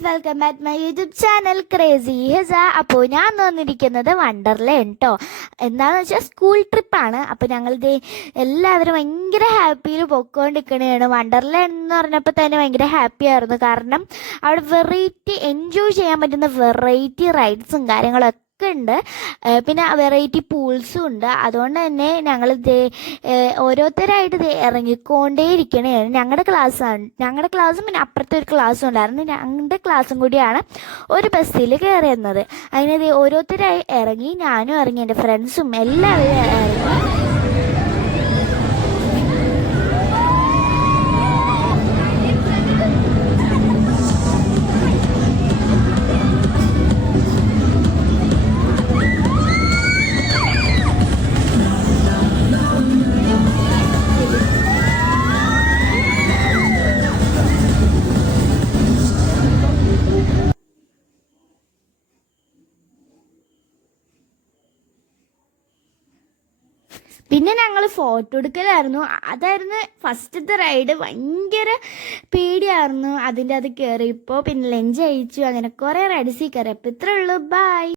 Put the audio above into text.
Guys, welcome back my YouTube channel crazy ഹിസ. അപ്പോൾ ഞാൻ വന്നിരിക്കുന്നത് വണ്ടർലയാണ് കേട്ടോ. എന്താണെന്ന് വെച്ചാൽ സ്കൂൾ ട്രിപ്പാണ്. അപ്പോൾ ഞങ്ങളിത് എല്ലാവരും ഭയങ്കര ഹാപ്പിയിൽ പൊയ്ക്കൊണ്ടിരിക്കണതാണ്. വണ്ടർല എന്ന് പറഞ്ഞപ്പോൾ തന്നെ ഭയങ്കര ഹാപ്പി ആയിരുന്നു. കാരണം അവിടെ വെറൈറ്റി എൻജോയ് ചെയ്യാൻ പറ്റുന്ന വെറൈറ്റി റൈഡ്സും കാര്യങ്ങളൊക്കെ ഉണ്ട്. പിന്നെ വെറൈറ്റി പൂൾസും ഉണ്ട്. അതുകൊണ്ട് തന്നെ ഞങ്ങളിത് ഓരോരുത്തരായിട്ട് ഇത് ഇറങ്ങിക്കൊണ്ടേയിരിക്കണതാണ്. ഞങ്ങളുടെ ക്ലാസ്സും പിന്നെ അപ്പുറത്തെ ഒരു ക്ലാസ്സും ഉണ്ടായിരുന്നു. ഞങ്ങളുടെ ക്ലാസ്സും കൂടിയാണ് ഒരു ബസ്സിൽ കയറിയിരുന്നത്. അതിനത് ഓരോരുത്തരായി ഇറങ്ങി, ഞാനും ഇറങ്ങി, എൻ്റെ ഫ്രണ്ട്സും എല്ലാവരും ഇറങ്ങി. പിന്നെ ഞങ്ങൾ ഫോട്ടോ എടുക്കലായിരുന്നു. അതായിരുന്നു ഫസ്റ്റത്തെ റൈഡ്. ഭയങ്കര പേടിയായിരുന്നു അതിൻ്റെ അത് കയറിയപ്പോൾ. പിന്നെ ലഞ്ച് കഴിച്ചു, അങ്ങനെ കുറേ റൈഡ്സിൽ കയറി. അപ്പോൾ ഇത്രയേ ഉള്ളൂ. ബൈ.